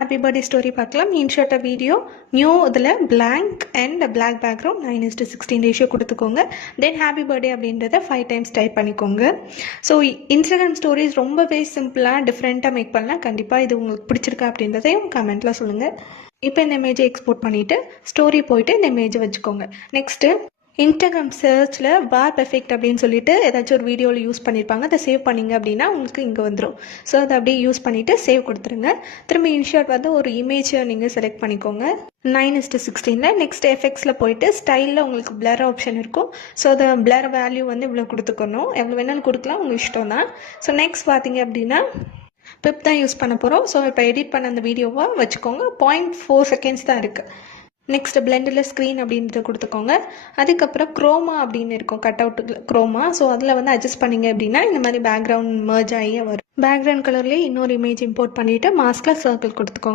Happy birthday story பார்க்கலாம். InShot video new இதில் blank and black background 9:16 ratio கொடுத்துக்கோங்க. Then happy birthday அப்படின்றத 5 times type பண்ணிக்கோங்க. So Instagram stories ரொம்பவே சிம்பிளாக டிஃப்ரெண்ட்டாக மேக் பண்ணலாம். கண்டிப்பாக இது உங்களுக்கு பிடிச்சிருக்கா அப்படின்றதையும் கமெண்ட்டில் சொல்லுங்கள். இப்போ இந்த இமேஜை எக்ஸ்போர்ட் பண்ணிவிட்டு ஸ்டோரி போயிட்டு இந்த இமேஜை வச்சுக்கோங்க. நெக்ஸ்ட்டு இன்ஸ்டாகிராம் சர்ச்சில் பார் பெர்ஃபெக்ட் அப்படின்னு சொல்லிட்டு ஏதாச்சும் ஒரு வீடியோவில் யூஸ் பண்ணியிருப்பாங்க. அதை சேவ் பண்ணிங்க அப்படின்னா உங்களுக்கு இங்கே வந்துடும். ஸோ அதை அப்படியே யூஸ் பண்ணிவிட்டு சேவ் கொடுத்துருங்க. திரும்ப இன்ஷார்ட் வந்து ஒரு இமேஜை நீங்கள் செலக்ட் பண்ணிக்கோங்க 9:16. நெக்ஸ்ட் எஃபெக்ட்ஸில் போயிட்டு ஸ்டைலில் உங்களுக்கு பிளர் ஆப்ஷன் இருக்கும். ஸோ அதை பிளர் வேல்யூ வந்து இவ்வளோ கொடுத்துக்கணும். எவ்வளோ வேணாலும் கொடுக்கலாம், உங்கள் இஷ்டம் தான். ஸோ நெக்ஸ்ட் பார்த்தீங்க அப்படின்னா பிப் தான் யூஸ் பண்ண போகிறோம். ஸோ இப்போ எடிட் பண்ண அந்த வீடியோவை வச்சுக்கோங்க. 0.4 செகண்ட்ஸ் தான் இருக்குது. நெக்ஸ்ட் பிளெண்டில் ஸ்க்ரீன் அப்படின்ட்டு கொடுத்துக்கோங்க. அதுக்கப்புறம் க்ரோமா அப்படின்னு இருக்கும், கட் அவுட்டு க்ரோமா. ஸோ அதில் வந்து அட்ஜஸ்ட் பண்ணிங்க அப்படின்னா இந்த மாதிரி பேக்ரவுண்ட் மர்ஜ் ஆகி வரும். பேக்ரவுண்ட் கலர்லேயே இன்னொரு இமேஜ் இம்போர்ட் பண்ணிவிட்டு மாஸ்கில் சர்க்கிள் கொடுத்துக்கோங்க.